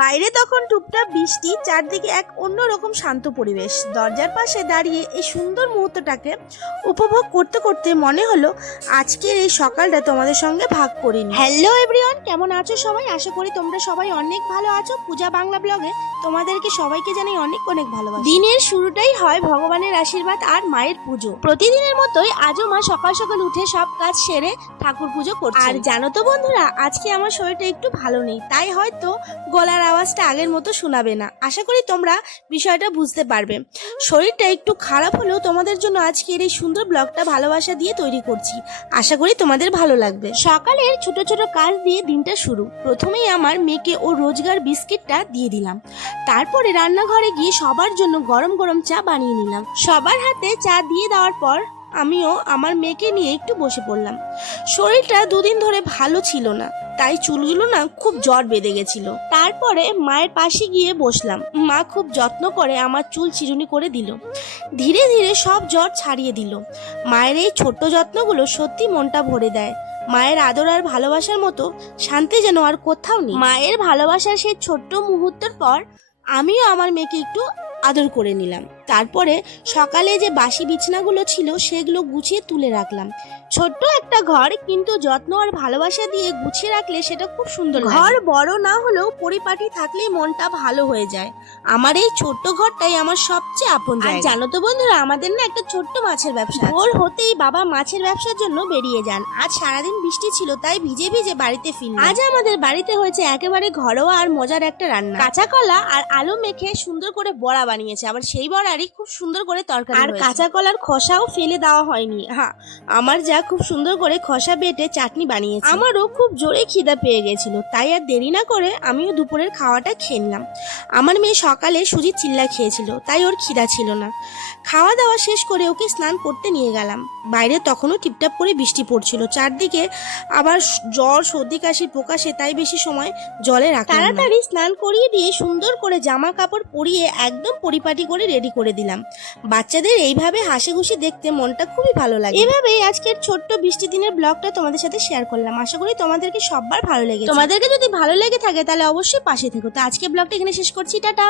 বাইরে তখন টুপটাপ বৃষ্টি, চারদিকে এক অন্যরকম শান্ত পরিবেশ। দরজার পাশে দাঁড়িয়ে এই সুন্দর মুহূর্তটাকে উপভোগ করতে করতে মনে হলো আজকের এই সকালটা তোমাদের সঙ্গে ভাগ করি। হ্যালো এভরিওয়ান, কেমন আছো সবাই? আশা করি তোমরা সবাই অনেক ভালো আছো। পূজা বাংলা ব্লগে তোমাদেরকে সবাইকে জানাই অনেক অনেক ভালোবাসা। দিনের শুরুটাই হয় ভগবানের আশীর্বাদ আর মায়ের পুজো। প্রতিদিনের মতোই আজও মা সকাল সকাল উঠে সব কাজ সেরে ঠাকুর পুজো করছে। আর জানো তো বন্ধুরা, আজকে আমার শরীরটা একটু ভালো নেই, তাই হয়তো গলার আওয়াজটা আগের মতো শোনাবে না। আশা করি তোমরা বিষয়টা বুঝতে পারবে। শরীরটা একটু খারাপ হলেও তোমাদের জন্য আজকের এই সুন্দর ব্লগটা ভালোবাসা দিয়ে তৈরি করছি। আশা করি তোমাদের ভালো লাগবে। সকালের ছোট ছোট কাজ দিয়ে দিনটা শুরু। প্রথমেই আমার মেয়েকে ও রোজগার বিস্কিটটা দিয়ে দিলাম। তারপরে রান্নাঘরে গিয়ে সবার জন্য গরম গরম চা বানিয়ে নিলাম। সবার হাতে চা দিয়ে দেওয়ার পর আমিও আমার মেয়েকে নিয়ে একটু বসে পড়লাম। শরীরটা দুদিন ধরে ভালো ছিল না, তাই চুলগুলো না খুব জ্বর বেঁধে গেছিল। তারপরে মায়ের পাশে গিয়ে বসলাম। মা খুব যত্ন করে আমার চুল চিরুনি করে দিল। ধীরে ধীরে সব জ্বর ছাড়িয়ে দিল। মায়ের এই ছোট্ট যত্নগুলো সত্যি মনটা ভরে দেয়। মায়ের আদর আর ভালোবাসার মতো শান্তি যেন আর কোথাও নেই। মায়ের ভালোবাসার সেই ছোট্ট মুহূর্তের পর আমিও আমার মেয়েকে একটু আদর করে নিলাম। তারপরে সকালে যে বাসি বিছানাগুলো ছিল সেগুলো গুছিয়ে তুলে রাখলাম। ছোট্ট একটা ঘর, কিন্তু যত্ন আর ভালোবাসা দিয়ে গুছিয়ে রাখলে সেটা খুব সুন্দর লাগে। ঘর বড় না হলেও পরিপাটি থাকলেই মনটা ভালো হয়ে যায়। আমার এই ছোট্ট ঘরটাই আমার সবচেয়ে আপন জায়গা। জানো তো বন্ধুরা, আমাদের না একটা ছোট্ট মাছের ব্যবসা। ভোর হতেই বাবা মাছের ব্যবসার জন্য বেরিয়ে যান। আজ সারাদিন বৃষ্টি ছিল, তাই ভিজে ভিজে বাড়িতে ফিরলাম। আজ আমাদের বাড়িতে হয়েছে একেবারে ঘরোয়া আর মজার একটা রান্না। কাঁচা কলা আর আলু মেখে সুন্দর করে বড়া বানিয়েছে, আবার সেই বড়ারই খুব সুন্দর করে তরকারি। আর কাঁচা কলার খোসাও ফেলে দেওয়া হয়নি। হ্যাঁ, আমার যা খুব সুন্দর করে খোসা বেটে চাটনি বানিয়েছে। আমারও খুব জোরে খিদা পেয়ে গেছিল, তাই আর দেরি না করে আমিও দুপুরের খাওয়াটা খেয়ে নিলাম। আমার মেয়ে সকালে সুজির চিল্লা খেয়েছিল, তাই ওর খিদা ছিল না। খাওয়া দাওয়া শেষ করে ওকে স্নান করতে নিয়ে গেলাম। বাইরে তখনও টিপটাপ করে বৃষ্টি পড়ছিল। চারদিকে আবার জ্বর, সর্দি, কাশির প্রকাশে, তাই বেশি সময় জলে রাখলাম না। তাড়াতাড়ি স্নান করিয়ে দিয়ে সুন্দর করে জামা কাপড় পরিয়ে একদম পরিপাটি করে রেডি করে দিলাম। বাচ্চাদের এইভাবে হাসি খুশি দেখতে মনটা খুবই ভালো লাগে। এভাবেই আজকের ছোট্ট বৃষ্টি দিনের ব্লগটা তোমাদের সাথে শেয়ার করলাম। আশা করি তোমাদেরকে সববার ভালো লেগেছে। তোমাদেরকে যদি ভালো লেগে থাকে তাহলে অবশ্যই পাশে থেকো। তো আজকে ব্লগটা এখানে শেষ করছি। টাটা।